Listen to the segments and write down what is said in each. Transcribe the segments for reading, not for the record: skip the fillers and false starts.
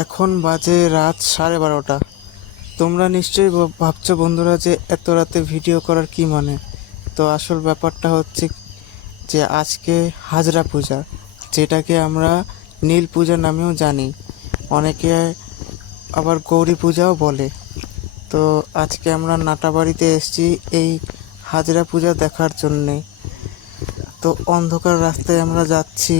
এখন বাজে রাত 12:30। তোমরা নিশ্চয়ই ভাবছো বন্ধুরা যে এত রাতে ভিডিও করার কি মানে। তো আসল ব্যাপারটা হচ্ছে যে আজকে হাজরা পূজা, যেটাকে আমরা নীল পূজা নামেও জানি, অনেকে আবার গৌরী পূজাও বলে। তো আজকে আমরা নাটাবাড়িতে এসেছি এই হাজরা পূজা দেখার জন্যে। তো অন্ধকার রাস্তায় আমরা যাচ্ছি,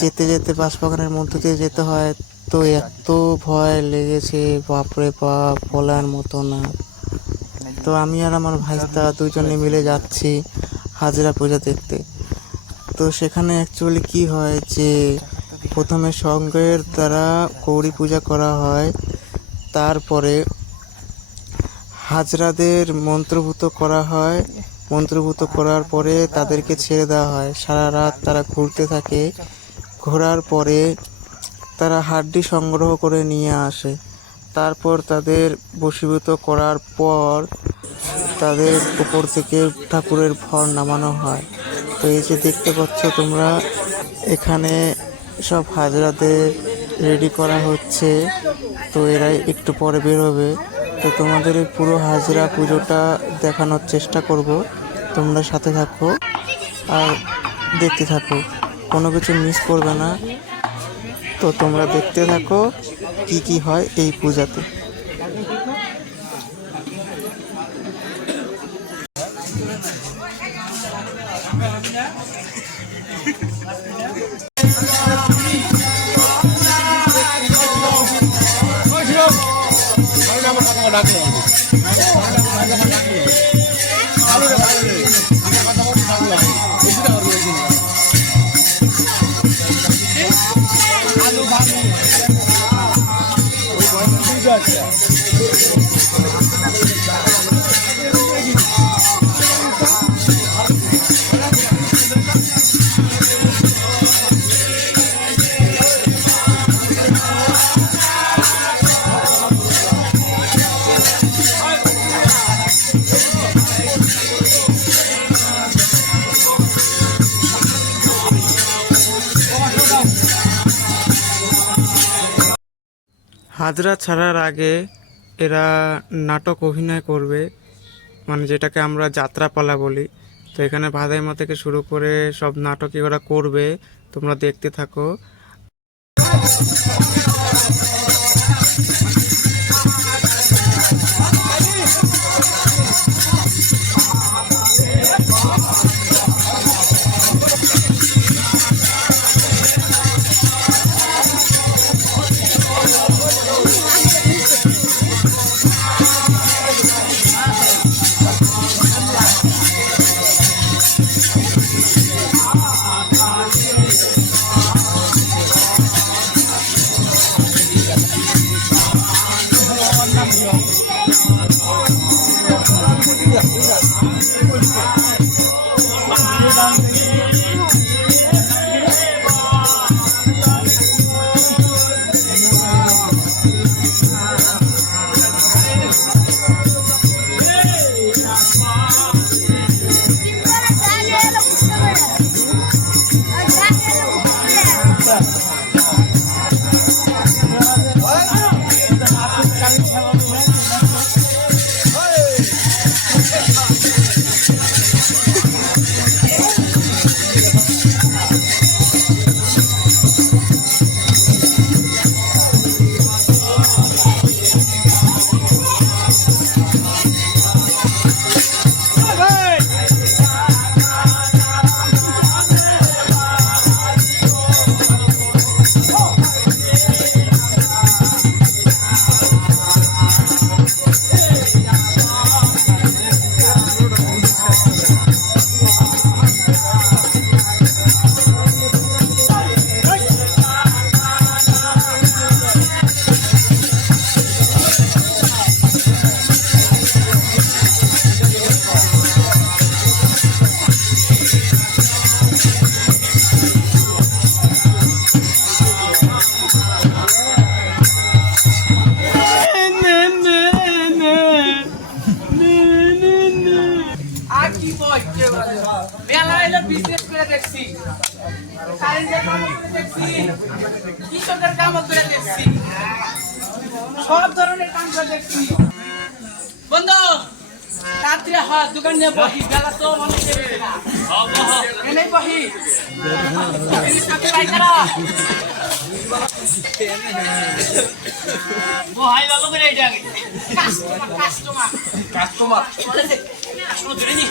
যেতে যেতে বাঁশবাগানের মধ্যে দিয়ে যেতে হয়। তো এত ভয় লেগেছে, বাপরে বাপ, বলার মতো না। তো আমি আর আমার ভাইস্তা দুজনে মিলে যাচ্ছি হাজরা পূজা দেখতে। তো সেখানে অ্যাকচুয়ালি কি হয় যে প্রথমে সঙ্গের দ্বারা গৌরী পূজা করা হয়, তারপরে হাজরাদের মন্ত্রভূত করা হয়। মন্ত্রভূত করার পরে তাদেরকে ছেড়ে দেওয়া হয়, সারা রাত তারা ঘুরতে থাকে। ঘোরার পরে তারা হাড্ডি সংগ্রহ করে নিয়ে আসে। তারপর তাদের বশীভূত করার পর তাদের উপর থেকে ঠাকুরের ভর নামানো হয়। তো এই যে দেখতে পাচ্ছ তোমরা, এখানে সব হাজরাদের রেডি করা হচ্ছে। তো এরাই একটু পরে বেরোবে। তো তোমাদের এই পুরো হাজরা পুজোটা দেখানোর চেষ্টা করব, তোমরা সাথে থাকো আর দেখতে থাকো, কোনো কিছু মিস করবে না। তো তোমরা দেখতে থাকো কি কি হয় এই পূজাতে। হাজরা ছাড়ার আগে এরা নাটক অভিনয় করবে, মানে যেটাকে আমরা যাত্রাপালা বলি। তো এখানে ভাদাইমা থেকে শুরু করে সব নাটকই ওরা করবে, তোমরা দেখতে থাকো। মেলা এলে বিজনেস করে দেখছি। দেখছি, কৃষকের কামও করে দেখছি, সব ধরনের কাম করে দেখছি। বন্ধু, রাত্রে হয় দোকান নিয়ে বহি, বেলা তো মানুষের এনেই বহি। বহাই বাবু করে এটা আগে কাস্টমার কাস্টমার আসলে ধরে নি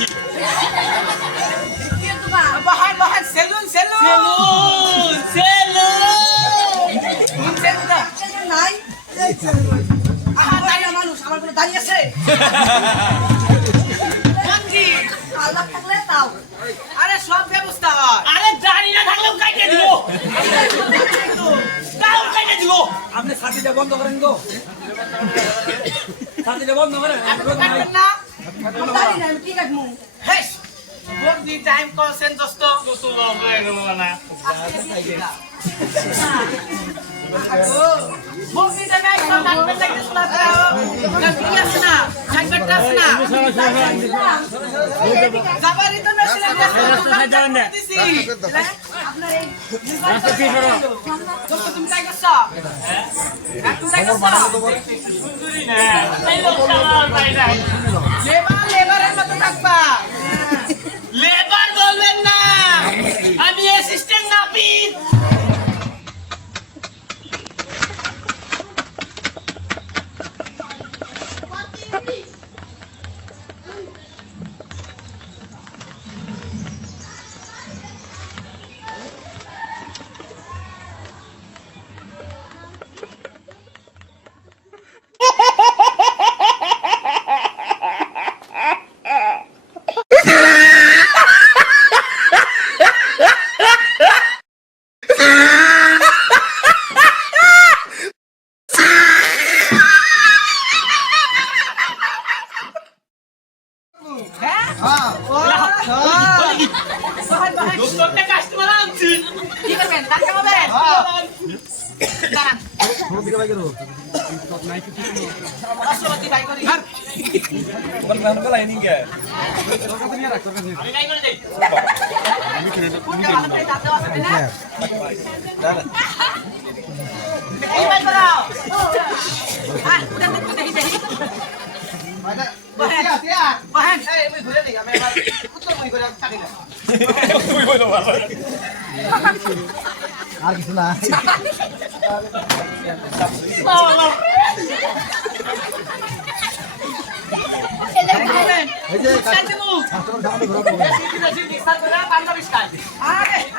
বহাই বহাই সেলুন সেলুন সেলুন সেলুন সেলুন নাই আহা দাঁড়িয়ে মানুষ আমার কোনো দাঁড়িয়ে আছে বন্ধি আল্লাহ থাকলে তাও আরে সব ব্যবস্থা হয় আরে দাড়ি না থাকলেও কাইটে দিব তাও কাইটে দিব আপনি ছাতিটা বন্ধ করেন গো ছাতিটা বন্ধ করেন কাটবেন না দাঁড়িয়ে না কি কাটমু হেস বন্ধি টাইম কলসেন দোস্ত দোস্ত বাবু এরকম না বন্ধি টাইম একদম ডাক্তার দেখতে শোনা না কি আছে না সাইকেলটা আছে না যাবারই তো মেশিন দিছি আপনার এই দোস্ত তুমি তাই করছ হ্যাঁ তুমি তাই করছ সুন্দরী না এই লোক চালার ভাই নাই লেবারের মতো থাকবা লেবার বলবেন না আমি অ্যাসিস্ট্যান্ট নাপিত দোস্তকে কাস্টমার আনছি কি করবেন দাঁড় কামাবেন দাঁড়ান রাষ্ট্রপতি ভাই করি আমি নাই করে দেই কোনটা ভালো করে দাঁত দেওয়া আছে না এই ভাই করাও হ্যাঁ উঠে দেখতে দেখি দেখি বহেন বহেন এই মই ঘুরে নেই আমি আবার উত্তর মই করে কাটি না আর কিছু না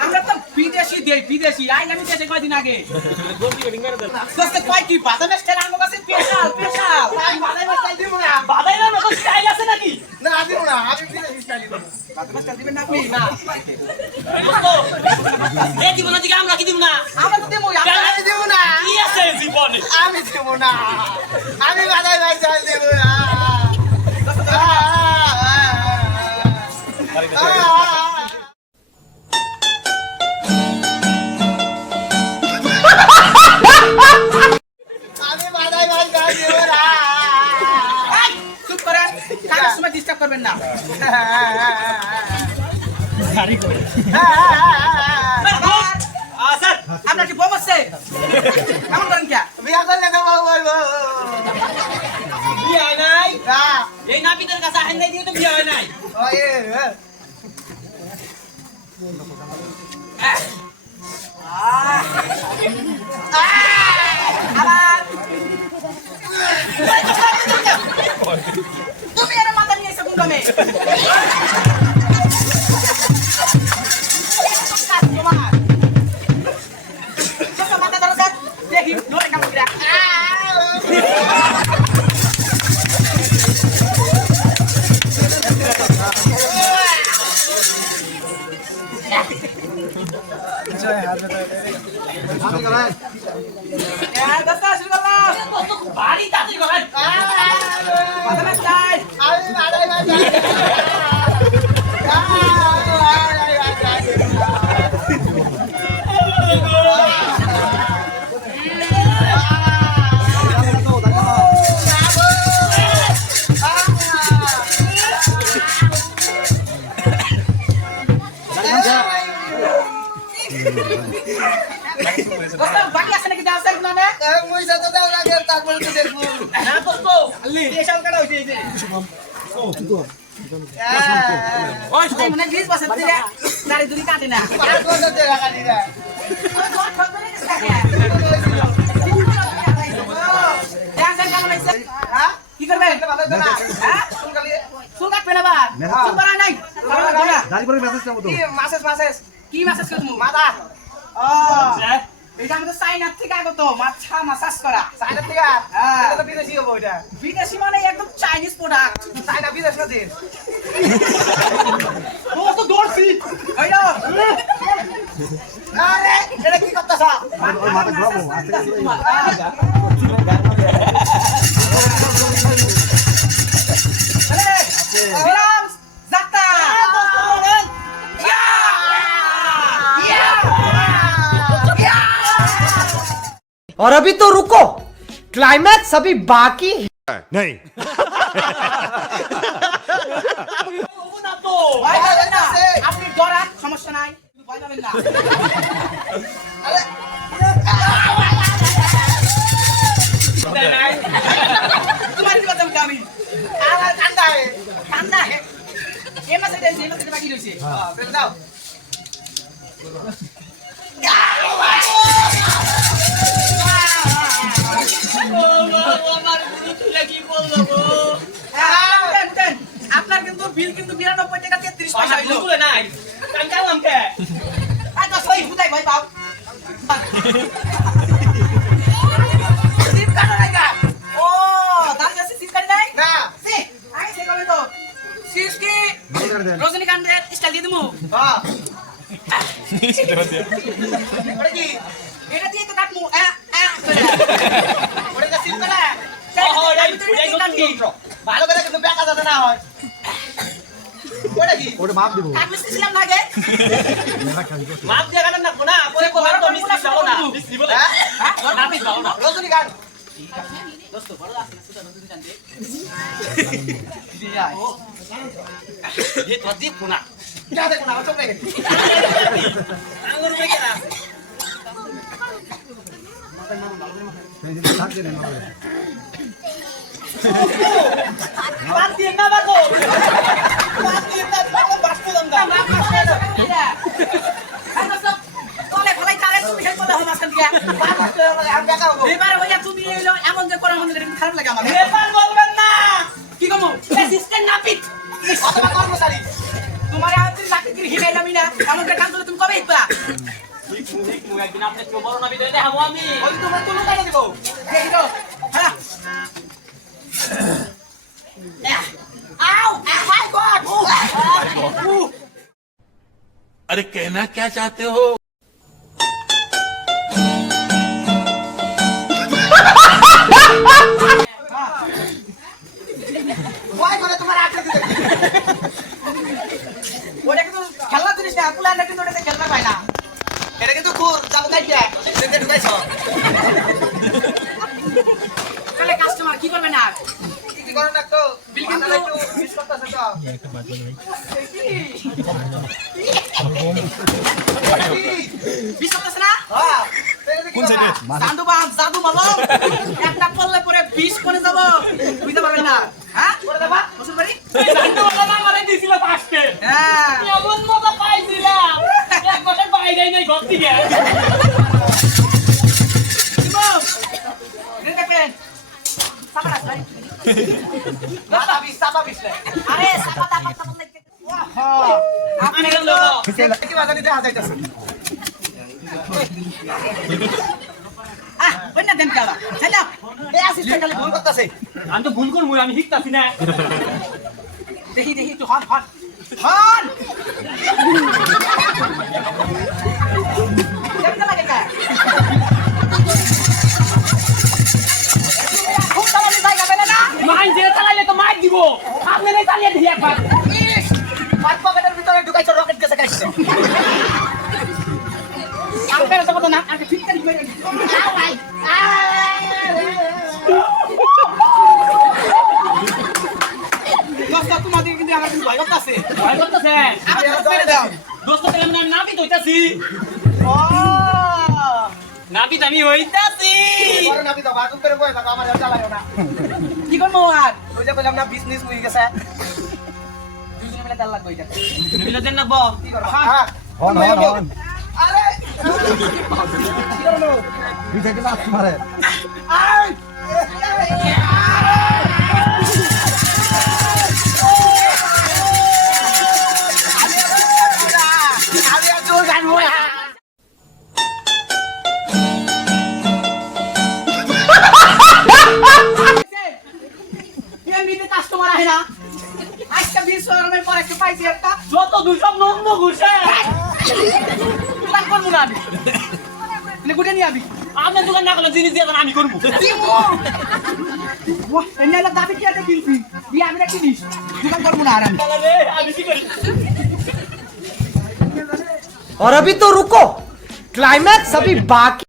আমরা তো বিদেশি দেই বিদেশি আইন আমি দেশে কয়দিন আগে কয় কি বাদামের স্টাইল আমার কাছে স্পেশাল স্পেশাল বাদামের স্টাইল দিব না বাদাইরা মতো স্টাইল আছে নাকি না দিব না আমি বিদেশি স্টাইল দিব বাদামের স্টাইল দিবেন না আপনি না এ দিব না দিকে আমরা কি দিব না আমরা তো দেবো আমি দিব না কি আছে জীবনে আমি দেব না আমি বাদামের স্টাইল দেব না আমি বাদাই ভাই গাল দেব না চুপ করেন কাজের সময় ডিস্টার্ব করবেন না স্যার আপনার কি বউ আছে কেমন করেন কে বিয়া করলে তো বউ বলবো বিয়ে হয় নাই না এই নাপিতের কাছে আইন নাই দিয়ে তো বিয়ে হয় নাই তুমি এর মাথা নিয়ে এসে গুন্ডামে মাথা ধরো স্যার দেখি ধরে কাম করে দস্তা শুরু করলাম বাড়ি তাড়াতাড়ি করেন বাদামের স্টাইল আমি বাদাই ভাই দোস্ত বাকি আছে নাকি দাও সাইড মানে পয়সা তো দাও আগে তারপরে তো দেখবো না দোস্ত দেশাল কাটা হইছে এই যে ওই মানে গ্লিজ পাশে দিলে গাড়ি দুরি কাটে না আর কোন দে রাখা দিরা কি করবে হ্যাঁ চুল কাটবে না বা চুল করা নাই দাড়ি পরে মেসেজ চাবো তো কি মেসেজ করবো মাথা ও এটা আমাদের চাইনার থেকে আগত মাথা মাসাজ করা চাইনা থেকে হ্যাঁ। এটা তো বিদেশি হবো এটা বিদেশি মানে একদম চাইনিজ প্রোডাক্ট চাইনা বিদেশ না দেশ ও তো দৌড়ছি আইলো আরে এটা কি করতেছ মাথা ঘুরাবো বিরাম যাত্রা और अभी तो रुको क्लाइमैक्स अभी बाकी है नहीं ভয় পাবেন না আপনি ডরান সমস্যা নাই ভয় পাবেন না তোমার কি কথা আমি আর ঠান্ডা হে ঠান্ডা হে এই মাসে বাকি রয়েছে ফেলে দাও উঠেন। আপনার কিন্তু বিল কিন্তু 92 টাকা 33 পয়সা হইলো আই তো সই হুদাই ভাই বাপ সিপ কাটো নাই গা ও তার কাছে সিপ কাট নাই না সি আই সে কবে তো সিস কি রজনীকান্তের স্টাইল দিয়ে দিমু হ্যাঁ ওরে কি এটা দিয়ে তো কাটমু ওরে का সিল করা ভালো করে কিন্তু বেকা যাবে না হয় ওরে কি ওরে মাপ দিব কাট মিস্ত্রিছিলাম না আগে মাপ দিয়ে কাটেন না কোনা পরে কোন তো মিস্ত্রি যাবো না মিস্ত্রি বলে হ্যাঁ না মিস্ত্রি যাবো না রজনীকান্ত দোস্ত বড় আছে না সুদা রজনীকান্তে ये तो देख कोना যা দেখো না চোখ দেখে আঙ্গুর বেগে না বাদ দিয়ে না বাগো বাদ দিয়ে না বাগো বাস্ত দমদা তলে ফলাই চালে তুমি হেল্প করলে হবে মাঝখান থেকে আমি বেকা হবো এবার হইয়া তুমি এলো এমন যে করার মধ্যে কিন্তু খারাপ লাগে আমার এবার বলবেন না কি কমো অ্যাসিস্ট্যান্ট নাপিত অথবা কর্মচারী তোমার হাতে চাকরি হিলাই যাবি না এমন কাজ করলে তুমি কবে হিটবা ঠিক মু একদিন আপনি কেউ বড় না বিদয় দেখাবো আমি ওই তোমার তুলো কাটে দিব দেখি তো হ্যাঁ আউ হাই গড अरे कहना क्या चाहते हो ভয় করে তোমার আটকে দিতে ওটা কিন্তু খেলনা জিনিস না পুলা না কিন্তু ওটাতে খেলনা পায় না এটা কিন্তু খুর যাবো তাইটা দেখতে ঢুকাইছ তাহলে কাস্টমার কি করবে না কি করে না তো বিল কিন্তু- মাথাটা একটু মিস করতেছে তো বিশ্বাস আছে না হ্যাঁ কোন সাইডে জাদু বাম জাদু মালম একটা পড়লে পরে 20 করে যাব বুঝতে পারবেন না হ্যাঁ করে দেবা বসুন বাড়ি জানতো বলা না মারাই দিছিল ফাস্টে হ্যাঁ এমন মজা পাইছিলাম এক বছর বাইরে নাই ঘর থেকে দিব রে দেখেন সাবাস ভাই চাপা বিশ না আরে সাবা দাবা দাবা লাগতে আমি গেল লোক কি বাজানি দেখা যাইতাছে বন্না দেন কালা চলো এই অ্যাসিস্ট্যান্ট খালি ভুল করতেছে আমি তো ভুল করবো আমি শিখতাছি না দেখি দেখি একটু হন হন হন কেমন লাগে কা খুব তাড়াতাড়ি জায়গা পেলে না মাই যে চালাইলে তো মার দিব আপনি নাই চালিয়ে দিই একবার পাঁচ পকেটের ভিতরে ঢুকাইছ রকেট গেছে কাটছে আমি পেরে দেবো না আগে ঠিক করে দিবেন ভাই দোস্ত তোমাদের কিন্তু আমার কিন্তু ভয় করতেছে ভয় করতেছে আমার পেরে দাও দোস্ত তাহলে আমি নাপিত হইতাছি ও নাবি দামি হইতাছি পরে নাবি দাও বাজু করে বই থাকো আমার আর চালাইও না কি করবো আর ওই যে বললাম না বিজনেস হয়ে গেছে দুজনে মিলে তেল লাগবে এটা মিলা দেন না ব কি করব হ্যাঁ হন আরে কি করব বিজে কে না মারে আমি আর জোর গান হই এমনিতে কাস্টমার আহে না আজকে 20 গরমের পর একটু পাইছি একটা যত দুসব নন্দ ঘুষে দোকান করবো না আমি গুটে নিয়ে আবি আমি দোকান না করলে জিনিস দিয়ে দেন, আমি করবো এনে দাবি কি একটা কিনবি দিয়ে আমি একটা কিনিস দোকান করবো না আর আমি আমি কি করি और अभी तो रुको क्लाइमैक्स अभी बाकी